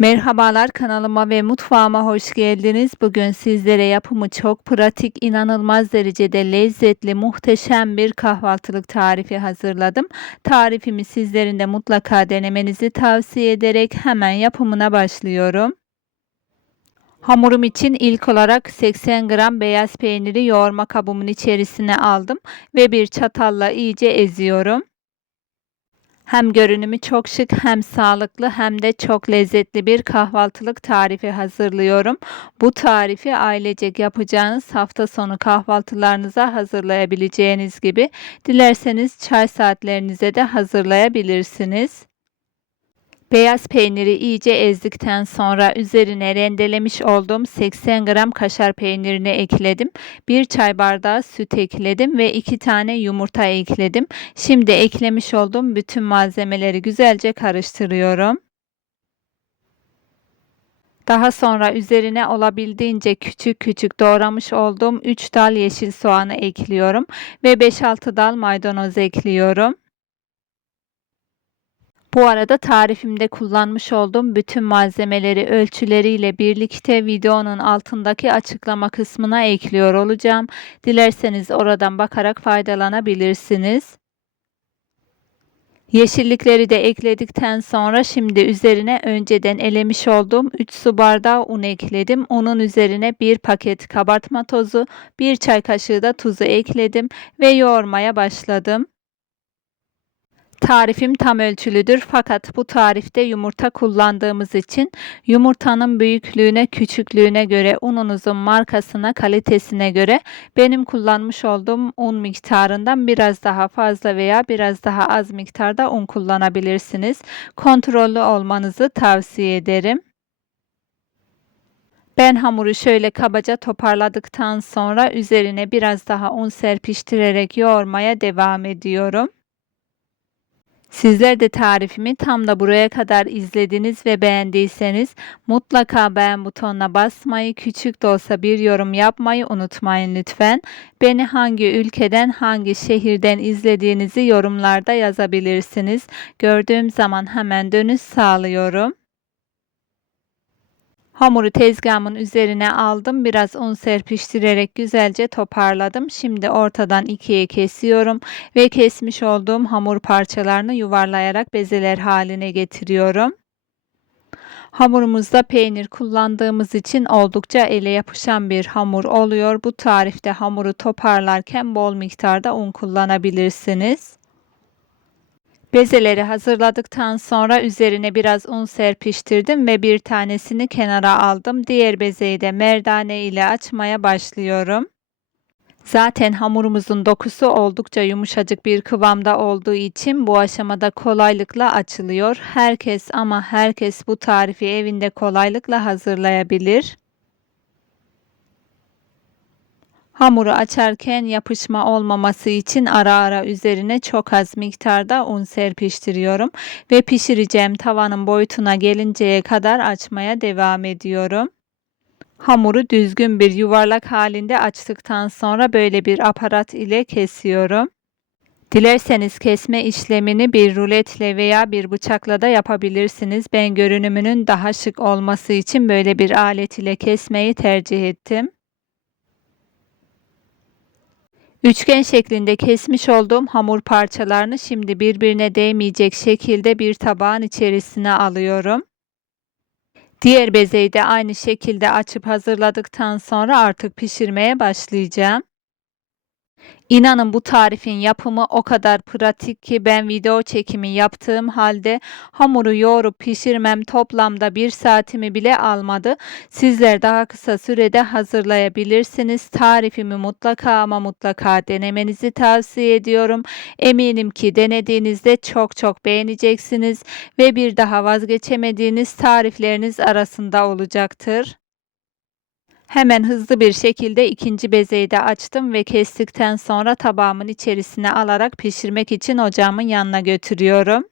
Merhabalar kanalıma ve mutfağıma hoş geldiniz. Bugün sizlere yapımı çok pratik, inanılmaz derecede lezzetli, muhteşem bir kahvaltılık tarifi hazırladım. Tarifimi sizlerin de mutlaka denemenizi tavsiye ederek hemen yapımına başlıyorum. Hamurum için ilk olarak 80 gram beyaz peyniri yoğurma kabımın içerisine aldım ve bir çatalla iyice eziyorum. Hem görünümü çok şık hem sağlıklı hem de çok lezzetli bir kahvaltılık tarifi hazırlıyorum. Bu tarifi ailecek yapacağınız hafta sonu kahvaltılarınıza hazırlayabileceğiniz gibi dilerseniz çay saatlerinize de hazırlayabilirsiniz. Beyaz peyniri iyice ezdikten sonra üzerine rendelemiş olduğum 80 gram kaşar peynirini ekledim. 1 çay bardağı süt ekledim ve 2 tane yumurta ekledim. Şimdi eklemiş olduğum bütün malzemeleri güzelce karıştırıyorum. Daha sonra üzerine olabildiğince küçük küçük doğramış olduğum 3 dal yeşil soğanı ekliyorum ve 5-6 dal maydanoz ekliyorum. Bu arada tarifimde kullanmış olduğum bütün malzemeleri ölçüleriyle birlikte videonun altındaki açıklama kısmına ekliyor olacağım. Dilerseniz oradan bakarak faydalanabilirsiniz. Yeşillikleri de ekledikten sonra şimdi üzerine önceden elemiş olduğum 3 su bardağı un ekledim. Onun üzerine 1 paket kabartma tozu, 1 çay kaşığı da tuzu ekledim ve yoğurmaya başladım. Tarifim tam ölçülüdür fakat bu tarifte yumurta kullandığımız için yumurtanın büyüklüğüne, küçüklüğüne göre, ununuzun markasına, kalitesine göre benim kullanmış olduğum un miktarından biraz daha fazla veya biraz daha az miktarda un kullanabilirsiniz. Kontrollü olmanızı tavsiye ederim. Ben hamuru şöyle kabaca toparladıktan sonra üzerine biraz daha un serpiştirerek yoğurmaya devam ediyorum. Sizler de tarifimi tam da buraya kadar izlediniz ve beğendiyseniz mutlaka beğen butonuna basmayı, küçük de olsa bir yorum yapmayı unutmayın lütfen. Beni hangi ülkeden, hangi şehirden izlediğinizi yorumlarda yazabilirsiniz. Gördüğüm zaman hemen dönüş sağlıyorum. Hamuru tezgahımın üzerine aldım. Biraz un serpiştirerek güzelce toparladım. Şimdi ortadan ikiye kesiyorum ve kesmiş olduğum hamur parçalarını yuvarlayarak bezeler haline getiriyorum. Hamurumuzda peynir kullandığımız için oldukça ele yapışan bir hamur oluyor. Bu tarifte hamuru toparlarken bol miktarda un kullanabilirsiniz. Bezeleri hazırladıktan sonra üzerine biraz un serpiştirdim ve bir tanesini kenara aldım. Diğer bezeyi de merdane ile açmaya başlıyorum. Zaten hamurumuzun dokusu oldukça yumuşacık bir kıvamda olduğu için bu aşamada kolaylıkla açılıyor. Herkes ama herkes bu tarifi evinde kolaylıkla hazırlayabilir. Hamuru açarken yapışma olmaması için ara ara üzerine çok az miktarda un serpiştiriyorum ve pişireceğim tavanın boyutuna gelinceye kadar açmaya devam ediyorum. Hamuru düzgün bir yuvarlak halinde açtıktan sonra böyle bir aparat ile kesiyorum. Dilerseniz kesme işlemini bir ruletle veya bir bıçakla da yapabilirsiniz. Ben görünümünün daha şık olması için böyle bir alet ile kesmeyi tercih ettim. Üçgen şeklinde kesmiş olduğum hamur parçalarını şimdi birbirine değmeyecek şekilde bir tabağın içerisine alıyorum. Diğer bezeyi de aynı şekilde açıp hazırladıktan sonra artık pişirmeye başlayacağım. İnanın bu tarifin yapımı o kadar pratik ki ben video çekimi yaptığım halde hamuru yoğurup pişirmem toplamda bir saatimi bile almadı. Sizler daha kısa sürede hazırlayabilirsiniz. Tarifimi mutlaka ama mutlaka denemenizi tavsiye ediyorum. Eminim ki denediğinizde çok çok beğeneceksiniz ve bir daha vazgeçemediğiniz tarifleriniz arasında olacaktır. Hemen hızlı bir şekilde ikinci bezeyi de açtım ve kestikten sonra tabağımın içerisine alarak pişirmek için ocağımın yanına götürüyorum.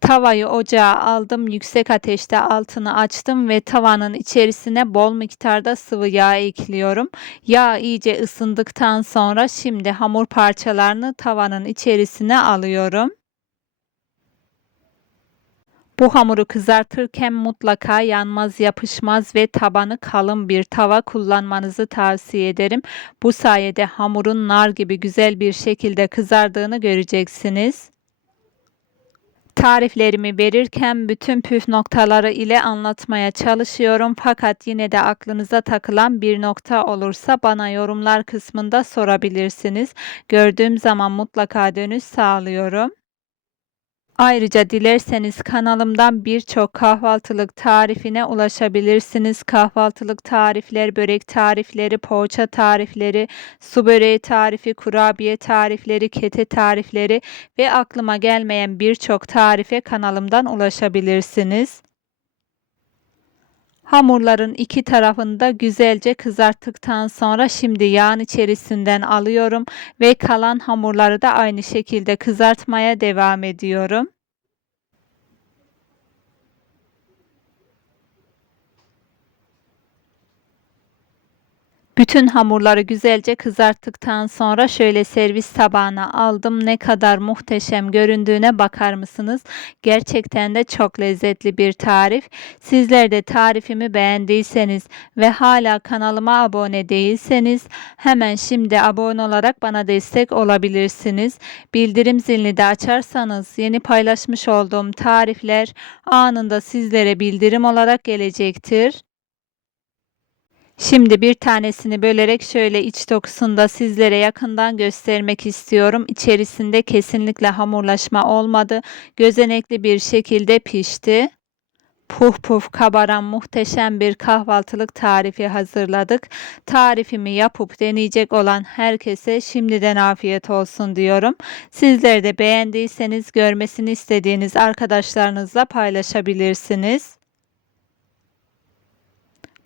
Tavayı ocağa aldım. Yüksek ateşte altını açtım ve tavanın içerisine bol miktarda sıvı yağ ekliyorum. Yağ iyice ısındıktan sonra şimdi hamur parçalarını tavanın içerisine alıyorum. Bu hamuru kızartırken mutlaka yanmaz, yapışmaz ve tabanı kalın bir tava kullanmanızı tavsiye ederim. Bu sayede hamurun nar gibi güzel bir şekilde kızardığını göreceksiniz. Tariflerimi verirken bütün püf noktaları ile anlatmaya çalışıyorum fakat yine de aklınıza takılan bir nokta olursa bana yorumlar kısmında sorabilirsiniz. Gördüğüm zaman mutlaka dönüş sağlıyorum. Ayrıca dilerseniz kanalımdan birçok kahvaltılık tarifine ulaşabilirsiniz. Kahvaltılık tarifler, börek tarifleri, poğaça tarifleri, su böreği tarifi, kurabiye tarifleri, kete tarifleri ve aklıma gelmeyen birçok tarife kanalımdan ulaşabilirsiniz. Hamurların iki tarafını da güzelce kızarttıktan sonra şimdi yağın içerisinden alıyorum ve kalan hamurları da aynı şekilde kızartmaya devam ediyorum. Bütün hamurları güzelce kızarttıktan sonra şöyle servis tabağına aldım. Ne kadar muhteşem göründüğüne bakar mısınız? Gerçekten de çok lezzetli bir tarif. Sizler de tarifimi beğendiyseniz ve hala kanalıma abone değilseniz hemen şimdi abone olarak bana destek olabilirsiniz. Bildirim zilini de açarsanız yeni paylaşmış olduğum tarifler anında sizlere bildirim olarak gelecektir. Şimdi bir tanesini bölerek şöyle iç dokusunu da sizlere yakından göstermek istiyorum. İçerisinde kesinlikle hamurlaşma olmadı. Gözenekli bir şekilde pişti. Puf puf kabaran muhteşem bir kahvaltılık tarifi hazırladık. Tarifimi yapıp deneyecek olan herkese şimdiden afiyet olsun diyorum. Sizler de beğendiyseniz görmesini istediğiniz arkadaşlarınızla paylaşabilirsiniz.